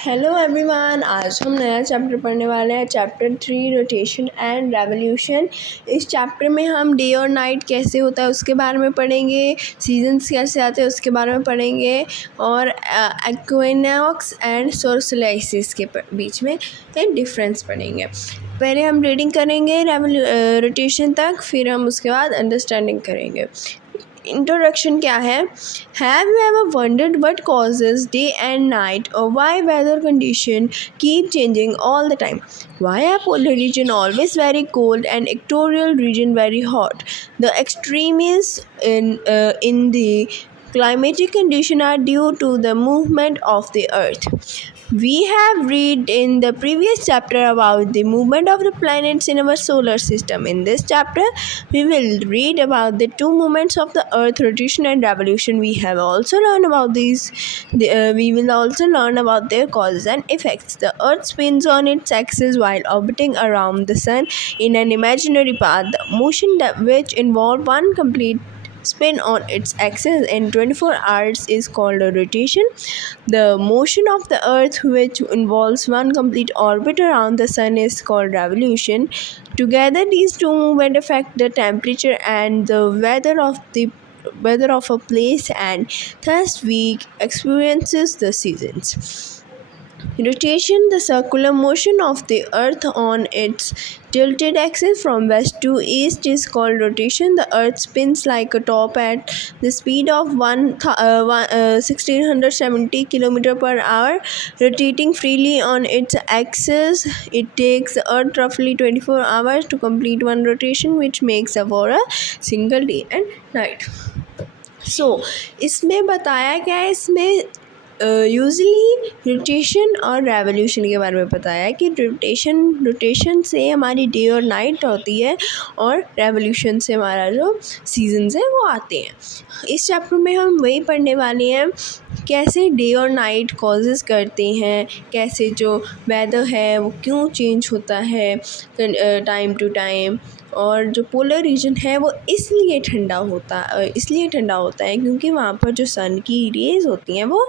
Hello everyone, आज हम नया चैप्टर पढ़ने वाले हैं। Chapter 3 rotation and revolution. इस चैप्टर में हम डे और नाइट कैसे होता है उसके बारे में पढ़ेंगे, सीजन्स कैसे आते हैं उसके बारे में पढ़ेंगे और इक्विनॉक्स एंड सोलस्टिस के बीच में डिफरेंस पढ़ेंगे। पहले हम रीडिंग करेंगे रोटेशन तक, फिर हम उसके बाद अंडरस्टैंडिंग करेंगे। इंट्रोडक्शन क्या है? Have you ever wondered what causes day and night और why weather condition keep changing all the time? Why are polar region always very cold and equatorial region very hot? The extremes in the climatic condition are due to the movement of the earth. We have read in the previous chapter about the movement of the planets in our solar system. In this chapter, we will read about the two movements of the earth, rotation and revolution. We have also learned about these. We will also learn about their causes and effects. The earth spins on its axis while orbiting around the sun in an imaginary path. The motion which involves one complete spin on its axis in 24 hours is called a rotation. The motion of the earth which involves one complete orbit around the sun is called revolution. Together these two movements affect the temperature and the weather of a place, and thus we experiences the seasons. Rotation, the circular motion of the earth on its tilted axis from west to east, is called rotation. The earth spins like a top at the speed of 1670 km per hour, rotating freely on its axis. It takes the earth roughly 24 hours to complete one rotation, which makes for a single day and night. इसमें बताया गया है, इसमें usually rotation और revolution के बारे में बताया है कि रोटेशन से हमारी डे और नाइट होती है और रेवोल्यूशन से हमारा जो सीजन्स है वो आते हैं। इस चैप्टर में हम वही पढ़ने वाले हैं, कैसे डे और नाइट कॉजेज़ करते हैं, कैसे जो वेदर है वो क्यों चेंज होता है टाइम टू टाइम, और जो पोलर रीजन है वो इसलिए ठंडा होता है क्योंकि वहाँ पर जो सन की रेज़ होती हैं वो,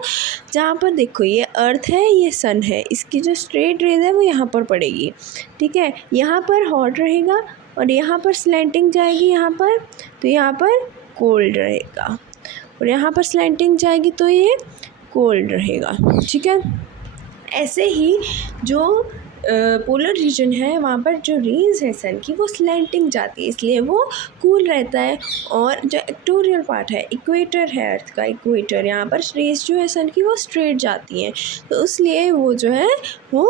जहाँ पर देखो ये अर्थ है, ये सन है, इसकी जो स्ट्रेट रेज़ है वो यहाँ पर पड़ेगी, ठीक है। यहाँ पर हॉट रहेगा और यहाँ पर स्लैंटिंग जाएगी, यहाँ पर तो यहाँ पर कोल्ड रहेगा, और यहाँ पर स्लैंटिंग जाएगी तो ये कोल्ड रहेगा, ठीक है। ऐसे ही जो पोलर रीजन है वहाँ पर जो रेज़ है सन की वो स्लैंटिंग जाती है, इसलिए वो कूल रहता है। और जो इक्वेटोरियल पार्ट है, इक्वेटर है अर्थ का इक्वेटर, यहाँ पर रेज़ जो है सन की वो स्ट्रेट जाती हैं, तो इसलिए वो जो है वो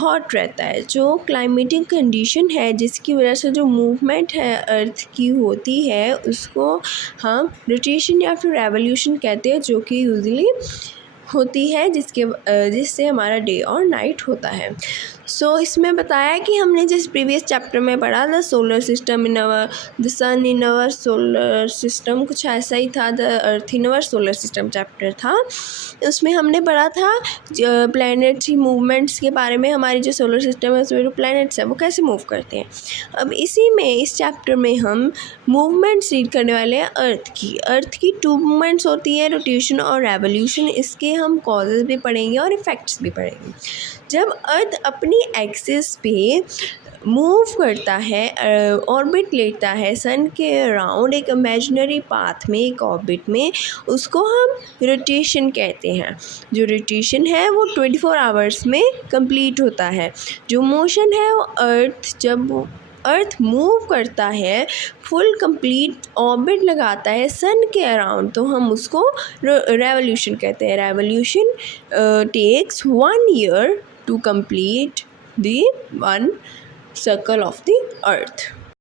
हॉट रहता है। जो क्लाइमेटिक कंडीशन है जिसकी वजह से जो मूवमेंट है अर्थ की होती है उसको हम रोटेशन या फिर रेवोल्यूशन कहते हैं, जो कि यूजली होती है जिससे हमारा डे और नाइट होता है। इसमें बताया कि हमने जिस प्रीवियस चैप्टर में पढ़ा the solar system in our, the sun in our solar system, कुछ ऐसा ही था, the earth in our solar system chapter था। उसमें हमने पढ़ा था प्लैनेट्स की मूवमेंट्स के बारे में, हमारी जो सोलर सिस्टम है उसमें जो प्लैनेट्स हैं वो कैसे मूव करते हैं। अब इस चैप्टर में हम मूवमेंट्स रीड करने वाले हैं अर्थ की टू मूवमेंट्स होती हैं, रोटेशन और रेवोल्यूशन। इसके हम कॉजेज़ भी पढ़ेंगे और इफ़ेक्ट्स भी पढ़ेंगे। जब अर्थ अपनी एक्सिस पे मूव करता है, ऑर्बिट लेता है सन के अराउंड एक इमेजिनरी पाथ में, एक ऑर्बिट में, उसको हम रोटेशन कहते हैं। जो रोटेशन है वो 24 आवर्स में कंप्लीट होता है। जो मोशन है वो जब अर्थ मूव करता है, फुल कंप्लीट ऑर्बिट लगाता है सन के अराउंड, तो हम उसको रेवोल्यूशन कहते हैं। Revolution takes 1 year to complete the one circle of the earth.